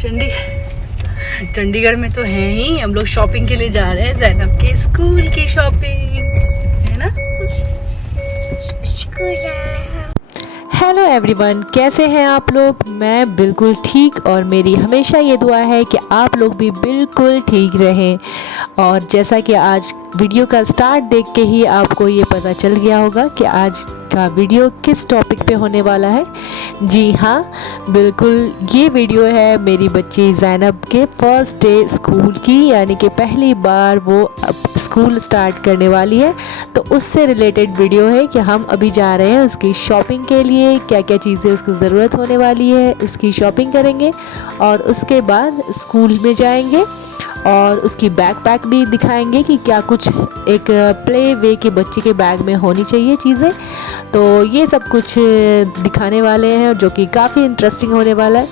चंडीगढ़ में तो है ही, हम लोग शॉपिंग के लिए जा रहे हैं, ज़ैनब के स्कूल की शॉपिंग है ना। स्कूल जाना है। हेलो एवरीवन, कैसे हैं आप लोग। मैं बिल्कुल ठीक और मेरी हमेशा ये दुआ है कि आप लोग भी बिल्कुल ठीक रहें। और जैसा कि आज वीडियो का स्टार्ट देख के ही आपको ये पता चल गया होगा कि आज का वीडियो किस टॉपिक पे होने वाला है। जी हाँ, बिल्कुल ये वीडियो है मेरी बच्ची ज़ैनब के फर्स्ट डे स्कूल की, यानी कि पहली बार वो अब स्कूल स्टार्ट करने वाली है। तो उससे रिलेटेड वीडियो है कि हम अभी जा रहे हैं उसकी शॉपिंग के लिए, क्या क्या चीज़ें उसको ज़रूरत होने वाली है उसकी शॉपिंग करेंगे और उसके बाद स्कूल में जाएंगे और उसकी बैकपैक भी दिखाएंगे कि क्या कुछ एक प्ले वे के बच्चे के बैग में होनी चाहिए चीज़ें। तो ये सब कुछ दिखाने वाले हैं जो कि काफ़ी इंटरेस्टिंग होने वाला है।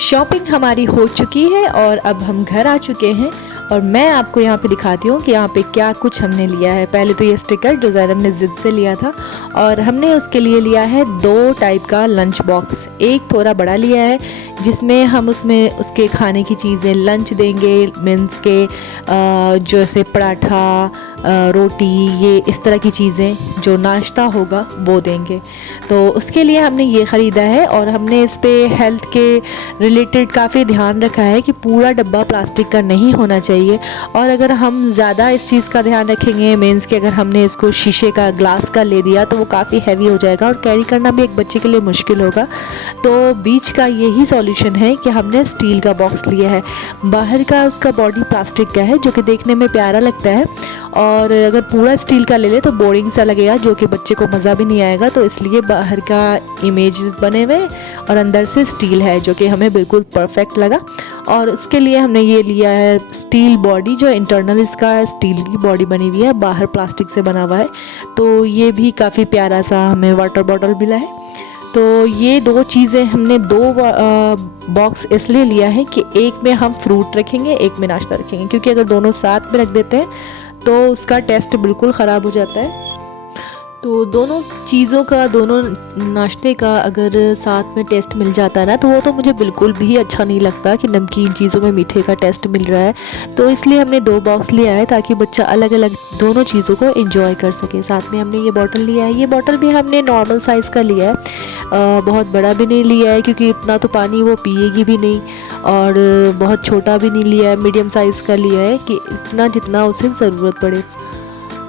शॉपिंग हमारी हो चुकी है और अब हम घर आ चुके हैं और मैं आपको यहाँ पे दिखाती हूँ कि यहाँ पे क्या कुछ हमने लिया है। पहले तो ये स्टिकर जो ज़ैनब ने ज़िद से लिया था और हमने उसके लिए लिया है 2 टाइप का लंच बॉक्स। एक थोड़ा बड़ा लिया है जिसमें हम उसमें उसके खाने की चीज़ें लंच देंगे, मीन्स के जैसे पराठा, रोटी, ये इस तरह की चीज़ें जो नाश्ता होगा वो देंगे। तो उसके लिए हमने ये ख़रीदा है और हमने इस पे हेल्थ के रिलेटेड काफ़ी ध्यान रखा है कि पूरा डब्बा प्लास्टिक का नहीं होना चाहिए। और अगर हम ज़्यादा इस चीज़ का ध्यान रखेंगे, मीन्स कि अगर हमने इसको शीशे का, ग्लास का ले दिया तो वो काफ़ी हैवी हो जाएगा और कैरी करना भी एक बच्चे के लिए मुश्किल होगा। तो बीच का यही सॉल्यूशन है कि हमने स्टील का बॉक्स लिया है। बाहर का उसका बॉडी प्लास्टिक का है जो कि देखने में प्यारा लगता है, और अगर पूरा स्टील का ले ले तो बोरिंग सा लगेगा जो कि बच्चे को मज़ा भी नहीं आएगा। तो इसलिए बाहर का इमेज बने हुए और अंदर से स्टील है जो कि हमें बिल्कुल परफेक्ट लगा। और उसके लिए हमने ये लिया है स्टील बॉडी, जो इंटरनल इसका स्टील की बॉडी बनी हुई है, बाहर प्लास्टिक से बना हुआ है। तो ये भी काफ़ी प्यारा सा हमें वाटर बॉटल मिला है। तो ये 2 चीज़ें हमने 2 बॉक्स इसलिए लिया है कि एक में हम फ्रूट रखेंगे, एक में नाश्ता रखेंगे, क्योंकि अगर दोनों साथ में रख देते हैं तो उसका टेस्ट बिल्कुल ख़राब हो जाता है। तो दोनों चीज़ों का, दोनों नाश्ते का अगर साथ में टेस्ट मिल जाता है ना, तो वो तो मुझे बिल्कुल भी अच्छा नहीं लगता कि नमकीन चीज़ों में मीठे का टेस्ट मिल रहा है। तो इसलिए हमने 2 बॉक्स लिया है ताकि बच्चा अलग अलग दोनों चीज़ों को एंजॉय कर सके। साथ में हमने ये बॉटल लिया है। ये बॉटल भी हमने नॉर्मल साइज़ का लिया है, बहुत बड़ा भी नहीं लिया है क्योंकि इतना तो पानी वो पिएगी भी नहीं, और बहुत छोटा भी नहीं लिया है, मीडियम साइज़ का लिया है कि इतना जितना उसे ज़रूरत पड़े।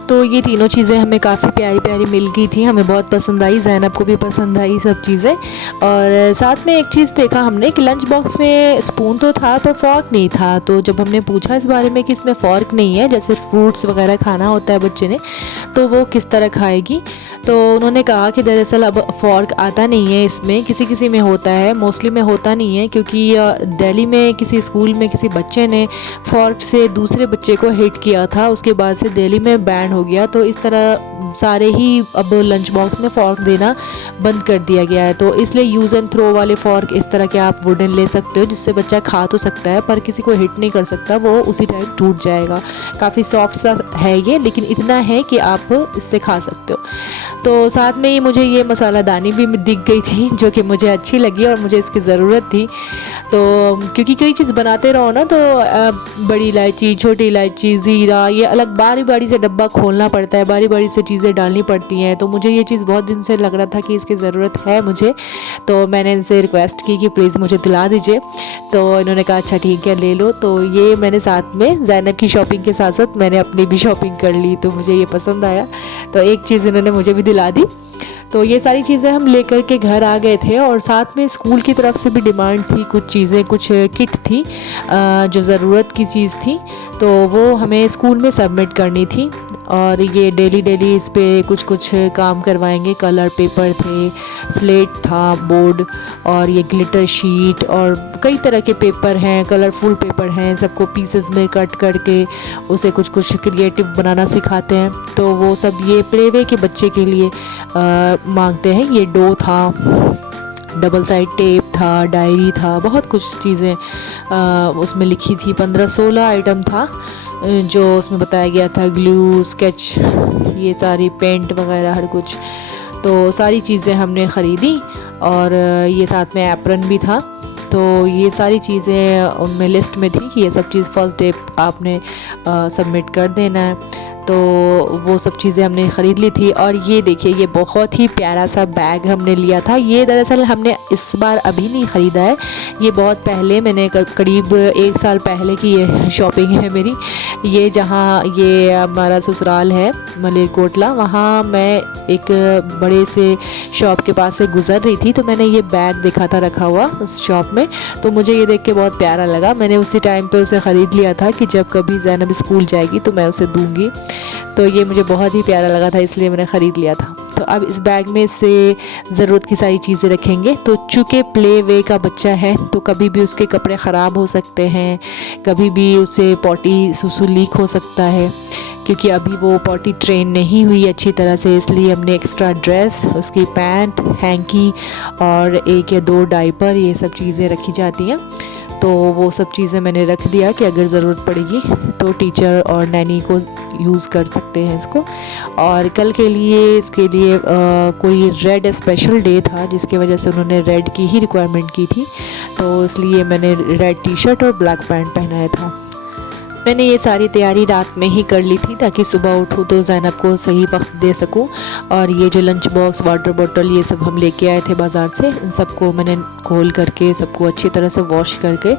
तो ये तीनों चीज़ें हमें काफ़ी प्यारी प्यारी मिल गई थी, हमें बहुत पसंद आई, ज़ैनब को भी पसंद आई सब चीज़ें। और साथ में एक चीज़ देखा हमने कि लंच बॉक्स में स्पून तो था पर फॉर्क नहीं था। तो जब हमने पूछा इस बारे में कि इसमें फ़ॉर्क नहीं है, जैसे फ्रूट्स वगैरह खाना होता है बच्चे ने, तो वो किस तरह खाएगी, तो उन्होंने कहा कि दरअसल अब फ़ॉर्क आता नहीं है इसमें, किसी किसी में होता है, मोस्टली में होता नहीं है, क्योंकि दिल्ली में किसी स्कूल में किसी बच्चे ने फ़ॉर्क से दूसरे बच्चे को हिट किया था, उसके बाद से दिल्ली में बैन हो गया। तो इस तरह सारे ही अब लंच बॉक्स में फ़ॉर्क देना बंद कर दिया गया है। तो इसलिए यूज़ एंड थ्रो वाले फ़ॉर्क इस तरह के आप वुडन ले सकते हो, जिससे बच्चा खा तो सकता है पर किसी को हिट नहीं कर सकता, वो उसी टाइम टूट जाएगा। काफ़ी सॉफ्ट सा है ये, लेकिन इतना है कि आप इससे खा सकते हो। तो साथ में ही मुझे ये मसालादानी भी दिख गई थी जो कि मुझे अच्छी लगी और मुझे इसकी ज़रूरत थी। तो क्योंकि कोई चीज़ बनाते रहो ना तो बड़ी इलायची, छोटी इलायची, ज़ीरा, ये अलग बारी बारी से डब्बा खोलना पड़ता है, बारी बारी से चीज़ें डालनी पड़ती हैं। तो मुझे ये चीज़ बहुत दिन से लग रहा था कि इसकी ज़रूरत है मुझे, तो मैंने इनसे रिक्वेस्ट की कि प्लीज़ मुझे दिला दीजिए। तो इन्होंने कहा अच्छा ठीक है ले लो। तो ये मैंने साथ में ज़ैनब की शॉपिंग के साथ साथ मैंने अपनी भी शॉपिंग कर ली, तो मुझे ये पसंद आया, तो एक चीज़ इन्होंने मुझे भी दिला दी। तो ये सारी चीज़ें हम लेकर के घर आ गए थे और साथ में स्कूल की तरफ से भी डिमांड थी, कुछ चीज़ें, कुछ किट थी जो ज़रूरत की चीज़ थी, तो वो हमें स्कूल में सबमिट करनी थी। और ये डेली डेली इस पे कुछ कुछ काम करवाएंगे। कलर पेपर थे, स्लेट था, बोर्ड, और ये ग्लिटर शीट और कई तरह के पेपर हैं, कलरफुल पेपर हैं, सबको पीसेस में कट करके उसे कुछ कुछ क्रिएटिव बनाना सिखाते हैं। तो वो सब ये प्ले वे के बच्चे के लिए मांगते हैं। ये डो था, डबल साइड टेप था, डायरी था, बहुत कुछ चीज़ें उसमें लिखी थी। 15-16 आइटम था जो उसमें बताया गया था, ग्लू, स्केच, ये सारी पेंट वगैरह हर कुछ। तो सारी चीज़ें हमने ख़रीदी और ये साथ में एप्रन भी था। तो ये सारी चीज़ें उनमें लिस्ट में थी कि ये सब चीज़ फर्स्ट डे आपने सबमिट कर देना है। तो वो सब चीज़ें हमने ख़रीद ली थी। और ये देखिए, ये बहुत ही प्यारा सा बैग हमने लिया था। ये दरअसल हमने इस बार अभी नहीं ख़रीदा है, ये बहुत पहले मैंने करीब 1 साल पहले की ये शॉपिंग है मेरी। ये जहाँ ये हमारा ससुराल है मलेरकोटला, वहाँ मैं एक बड़े से शॉप के पास से गुज़र रही थी, तो मैंने ये बैग देखा था रखा हुआ उस शॉप में। तो मुझे ये देख के बहुत प्यारा लगा। मैंने उसी टाइम पे उसे ख़रीद लिया था कि जब कभी ज़ैनब स्कूल जाएगी तो मैं उसे दूँगी। तो ये मुझे बहुत ही प्यारा लगा था, इसलिए मैंने ख़रीद लिया था। तो अब इस बैग में से ज़रूरत की सारी चीज़ें रखेंगे। तो चूँकि प्ले वे का बच्चा है तो कभी भी उसके कपड़े ख़राब हो सकते हैं, कभी भी उसे पॉटी सुसु लीक हो सकता है, क्योंकि अभी वो पॉटी ट्रेन नहीं हुई अच्छी तरह से। इसलिए हमने एक्स्ट्रा ड्रेस, उसकी पैंट, हैंकी और 1 या 2 डायपर, ये सब चीज़ें रखी जाती हैं। तो वो सब चीज़ें मैंने रख दिया कि अगर ज़रूरत पड़ेगी तो टीचर और नैनी को यूज़ कर सकते हैं इसको। और कल के लिए इसके लिए कोई रेड स्पेशल डे था, जिसकी वजह से उन्होंने रेड की ही रिक्वायरमेंट की थी, तो इसलिए मैंने रेड टी शर्ट और ब्लैक पैंट पहनाया था। मैंने ये सारी तैयारी रात में ही कर ली थी ताकि सुबह उठूँ तो ज़ैनब को सही वक्त दे सकूँ। और ये जो लंच बॉक्स, वाटर बॉटल, ये सब हम लेके आए थे बाज़ार से, इन सबको मैंने खोल करके सबको अच्छी तरह से वॉश करके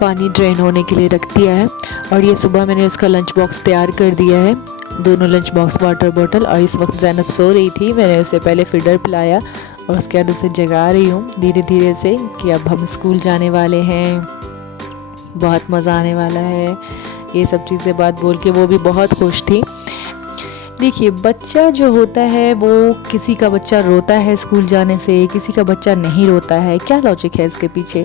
पानी ड्रेन होने के लिए रख दिया है। और ये सुबह मैंने उसका लंच बॉक्स तैयार कर दिया है, दोनों लंच बॉक्स, वाटर बॉटल। और इस वक्त ज़ैनब सो रही थी, मैंने उसे पहले फीडर पिलाया और उसके बाद उसे जगा रही हूँ धीरे धीरे से कि अब हम स्कूल जाने वाले हैं, बहुत मज़ा आने वाला है, ये सब चीज़ें बात बोल के। वो भी बहुत खुश थी। देखिए, बच्चा जो होता है वो, किसी का बच्चा रोता है स्कूल जाने से, किसी का बच्चा नहीं रोता है। क्या लॉजिक है इसके पीछे?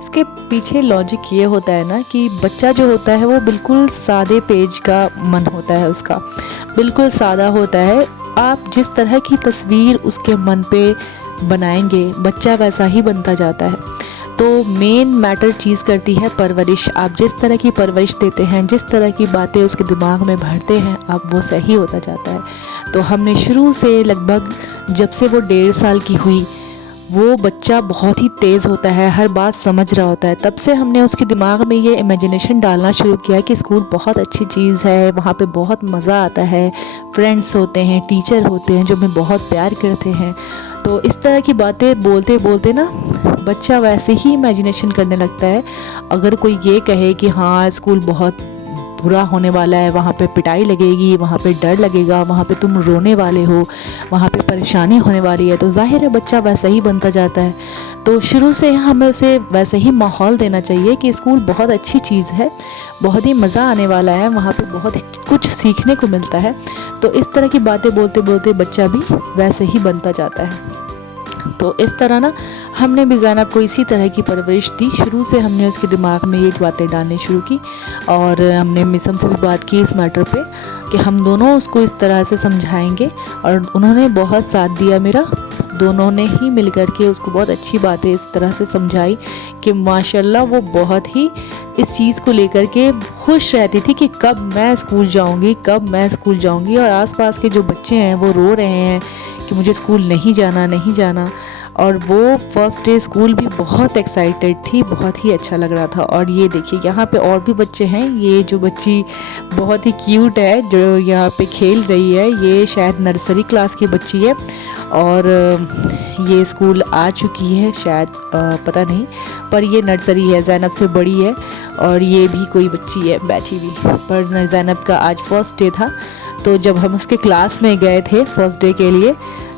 इसके पीछे लॉजिक ये होता है ना कि बच्चा जो होता है वो बिल्कुल सादे पेज का मन होता है, उसका बिल्कुल सादा होता है। आप जिस तरह की तस्वीर उसके मन पे बनाएंगे, बच्चा वैसा ही बनता जाता है। तो मेन मैटर चीज़ करती है परवरिश। आप जिस तरह की परवरिश देते हैं, जिस तरह की बातें उसके दिमाग में भरते हैं, अब वो सही होता जाता है। तो हमने शुरू से लगभग जब से वो 1.5 साल की हुई, वो बच्चा बहुत ही तेज़ होता है, हर बात समझ रहा होता है। तब से हमने उसके दिमाग में ये इमेजिनेशन डालना शुरू किया कि स्कूल बहुत अच्छी चीज़ है, वहाँ पे बहुत मज़ा आता है, फ्रेंड्स होते हैं, टीचर होते हैं जो हमें बहुत प्यार करते हैं। तो इस तरह की बातें बोलते बोलते ना बच्चा वैसे ही इमेजिनेशन करने लगता है। अगर कोई ये कहे कि हाँ स्कूल बहुत बुरा होने वाला है, वहाँ पे पिटाई लगेगी, वहाँ पे डर लगेगा, वहाँ पे तुम रोने वाले हो, वहाँ पे परेशानी होने वाली है, तो जाहिर है बच्चा वैसा ही बनता जाता है। तो शुरू से हमें उसे वैसे ही माहौल देना चाहिए कि स्कूल बहुत अच्छी चीज़ है, बहुत ही मज़ा आने वाला है, वहाँ पे बहुत कुछ सीखने को मिलता है। तो इस तरह की बातें बोलते बोलते बच्चा भी वैसे ही बनता जाता है। तो इस तरह ना हमने भी ज़ैनब को इसी तरह की परवरिश दी। शुरू से हमने उसके दिमाग में ये बातें डालनी शुरू की और हमने मिसम से भी बात की इस मैटर पे कि हम दोनों उसको इस तरह से समझाएंगे, और उन्होंने बहुत साथ दिया मेरा। दोनों ने ही मिल कर के उसको बहुत अच्छी बातें इस तरह से समझाई कि माशाल्लाह वो बहुत ही इस चीज़ को लेकर के खुश रहती थी कि कब मैं स्कूल जाऊंगी, कब मैं स्कूल जाऊंगी। और आसपास के जो बच्चे हैं वो रो रहे हैं कि मुझे स्कूल नहीं जाना, नहीं जाना। और वो फर्स्ट डे स्कूल भी बहुत एक्साइटेड थी, बहुत ही अच्छा लग रहा था। और ये देखिए यहाँ पे और भी बच्चे हैं। ये जो बच्ची बहुत ही क्यूट है जो यहाँ पे खेल रही है, ये शायद नर्सरी क्लास की बच्ची है और ये स्कूल आ चुकी है शायद, पता नहीं, पर ये नर्सरी है, ज़ैनब से बड़ी है। और ये भी कोई बच्ची है बैठी हुई। पर ज़ैनब का आज फर्स्ट डे था, तो जब हम उसके क्लास में गए थे फर्स्ट डे के लिए,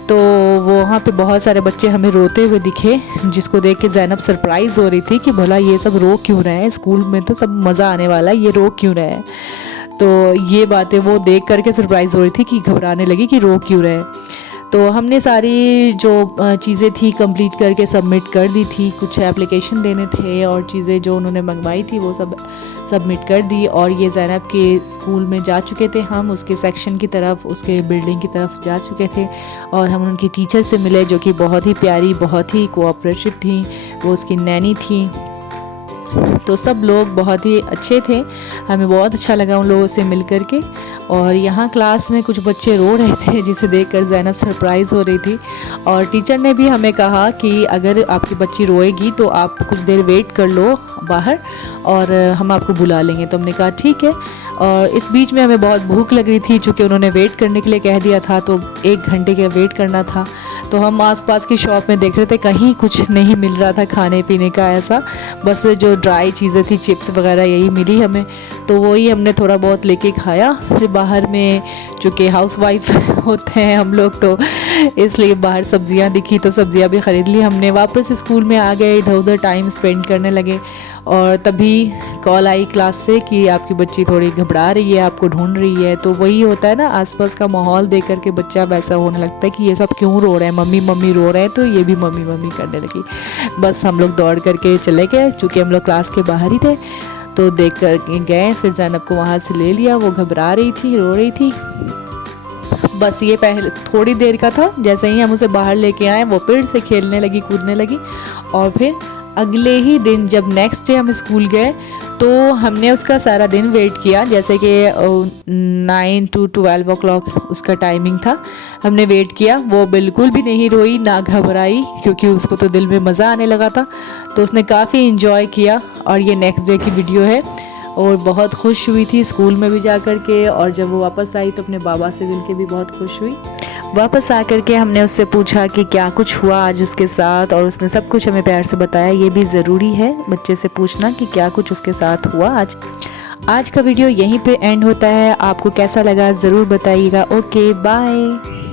तो वो वहाँ पे बहुत सारे बच्चे हमें रोते हुए दिखे, जिसको देख के ज़ैनब सरप्राइज़ हो रही थी कि भला ये सब रो क्यों रहे हैं, स्कूल में तो सब मज़ा आने वाला है, ये रो क्यों रहे हैं। तो ये बातें वो देख करके सरप्राइज़ हो रही थी कि घबराने लगी कि रो क्यों रहे हैं। तो हमने सारी जो चीज़ें थी कंप्लीट करके सबमिट कर दी थी। कुछ एप्लीकेशन देने थे और चीज़ें जो उन्होंने मंगवाई थी वो सब सबमिट कर दी। और ये ज़ैनब के स्कूल में जा चुके थे हम, उसके सेक्शन की तरफ, उसके बिल्डिंग की तरफ जा चुके थे। और हम उनकी टीचर से मिले जो कि बहुत ही प्यारी, बहुत ही कोऑपरेटिव थी, वो उसकी नैनी थी। तो सब लोग बहुत ही अच्छे थे, हमें बहुत अच्छा लगा उन लोगों से मिल कर के। और यहाँ क्लास में कुछ बच्चे रो रहे थे जिसे देखकर ज़ैनब सरप्राइज़ हो रही थी। और टीचर ने भी हमें कहा कि अगर आपकी बच्ची रोएगी तो आप कुछ देर वेट कर लो बाहर और हम आपको बुला लेंगे। तो हमने कहा ठीक है। और इस बीच में हमें बहुत भूख लग रही थी, चूँकि उन्होंने वेट करने के लिए कह दिया था तो 1 घंटे का वेट करना था। तो हम आसपास की शॉप में देख रहे थे, कहीं कुछ नहीं मिल रहा था खाने पीने का ऐसा, बस जो ड्राई चीज़ें थी चिप्स वगैरह यही मिली हमें। तो वही हमने थोड़ा बहुत लेके खाया। फिर बाहर में चूँकि हाउसवाइफ होते हैं हम लोग, तो इसलिए बाहर सब्जियां दिखी तो सब्जियां भी ख़रीद ली हमने। वापस स्कूल में आ गए, इधर उधर टाइम स्पेंड करने लगे। और तभी कॉल आई क्लास से कि आपकी बच्ची थोड़ी घबरा रही है, आपको ढूंढ रही है। तो वही होता है ना, आसपास का माहौल देख करके बच्चा वैसा होने लगता है कि ये सब क्यों रो रहे हैं, मम्मी मम्मी रो रहे हैं, तो ये भी मम्मी मम्मी करने लगी। बस हम लोग दौड़ करके चले गए, चूँकि हम लोग क्लास के बाहर ही थे। तो देख कर गए, फिर ज़ैनब को वहाँ से ले लिया। वो घबरा रही थी, रो रही थी। बस ये पहले थोड़ी देर का था, जैसे ही हम उसे बाहर लेके आए वो फिर से खेलने लगी, कूदने लगी। और फिर अगले ही दिन जब नेक्स्ट डे हम स्कूल गए तो हमने उसका सारा दिन वेट किया, जैसे कि 9 to 12 o'clock उसका टाइमिंग था। हमने वेट किया, वो बिल्कुल भी नहीं रोई ना घबराई, क्योंकि उसको तो दिल में मज़ा आने लगा था। तो उसने काफ़ी इन्जॉय किया। और ये नेक्स्ट डे की वीडियो है। और बहुत खुश हुई थी स्कूल में भी जा कर के। और जब वो वापस आई तो अपने बाबा से मिल के भी बहुत खुश हुई। वापस आकर के हमने उससे पूछा कि क्या कुछ हुआ आज उसके साथ, और उसने सब कुछ हमें प्यार से बताया। ये भी ज़रूरी है बच्चे से पूछना कि क्या कुछ उसके साथ हुआ आज का वीडियो यहीं पे एंड होता है। आपको कैसा लगा ज़रूर बताइएगा। Okay bye.